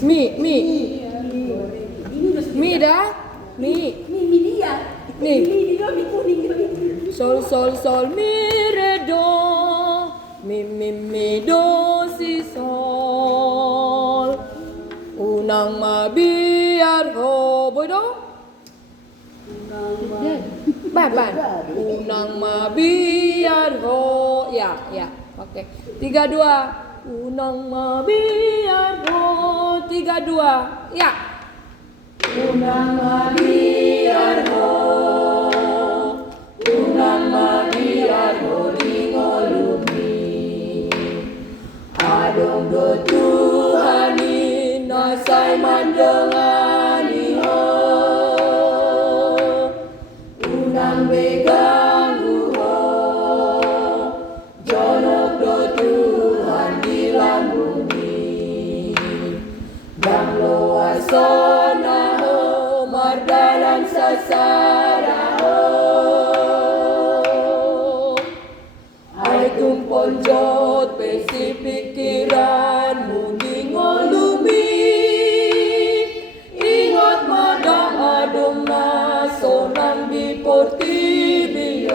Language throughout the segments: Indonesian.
Mi dah. Mi dia. Mi kuning. Sol mi re do. Mi do si sol. Unang mabiar ho boy do. Ban. Unang mabiar ho. Ya. Oke. 3-2. Unang mabiar ho. 3-2. Ya. Unang mabiar ho. Unang mabiar ho lingolumi. Adong do Tuhani nasai mandengani ho. Unang beganggu ho. Jonok do Tuhan di lambungi. Dang loa sona ho. Mardalan sasara ho. Ay tumpon jod pesi pikiranmu ngolumi. Ingat madang adong na sonang di portibion.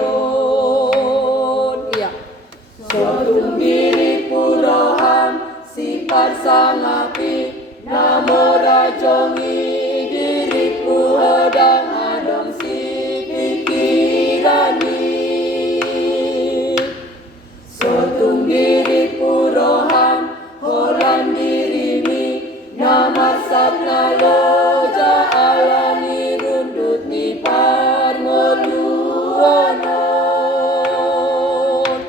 Iya. Sotung diri puroham si parsangapi namo rajongi diriku hodang adong si pikirani. Sotung diri puroham horan dirimi namasat naloja alani rundut ni parngoluonon.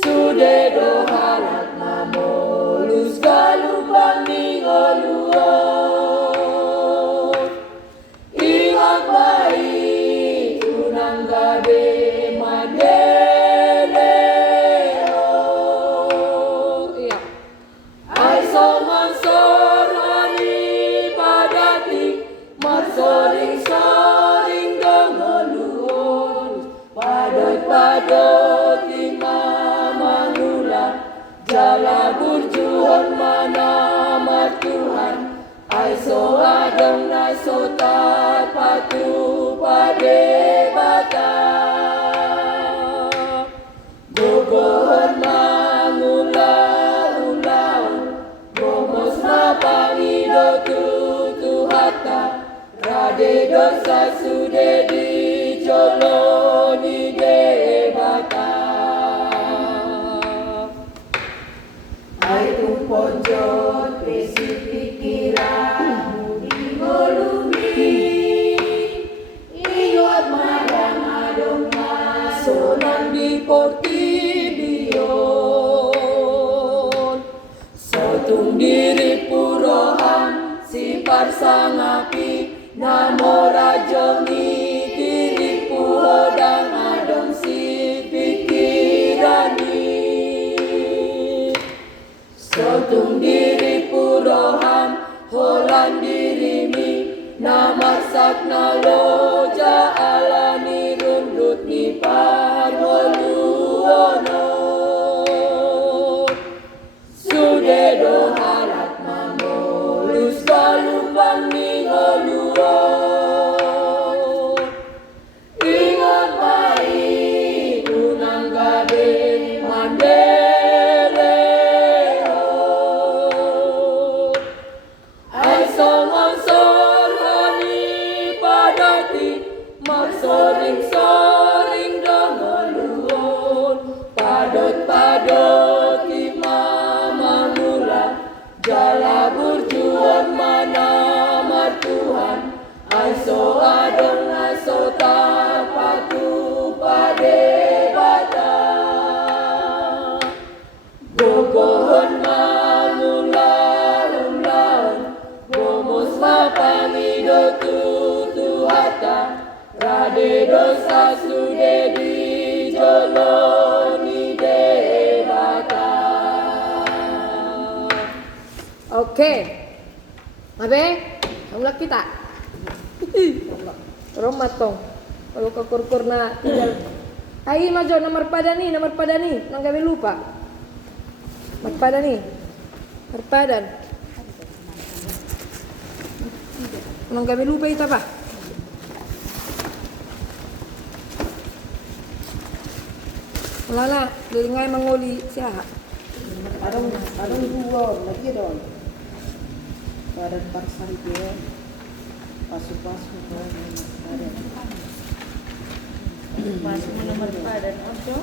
Sude do halat namolus galubang ningoluon. Ingat baik unang gabe mandeleo. Iya. Ay songan sorani padati marsoring dongoluon. Padot imamangula jala burjuhon mana Tuhan. Ay so adong na sotat patu pade bata. Gogohon mangula-ulaw. Gomos mapangido tutuhata. Rade dosa sude di joloni debata. Ay tumpon jod pesi pikiranmu ngolumi. Ingat madang adong sonang di portibion. Sotung diri puroham si parsangapi namo rajongi diriku hodang adong si pikirani. Sotung diri puroham holan dirimi namarsak naloja alani rundut ni parngoluonon. Sude do halat mamolus galumbang ningoluon. Ingat baik unang gabe mandeleo. Ay songon sorhani padati marsoring dongoluon. Padot imamangula jala burjuhon mana Tuhan. Ay so adong na sota patu pade bata. Gogohon mangula-ulaon. Gomos mapangido tutuhata. Rade dosa sude di joloni debata. Oke. Abe, kamu kita. Romatong. Kalau kekur-kur na tinggal. Ayo maju nomor padani, nang kami lupa. Nomor padani. Perpadan. Nang kami lupa itu apa? Lala, lingai mangoli siya. Adong dua lagi dong. Ada parsar dia. Pasu-pasu ada. Masuk nomor padan ojo.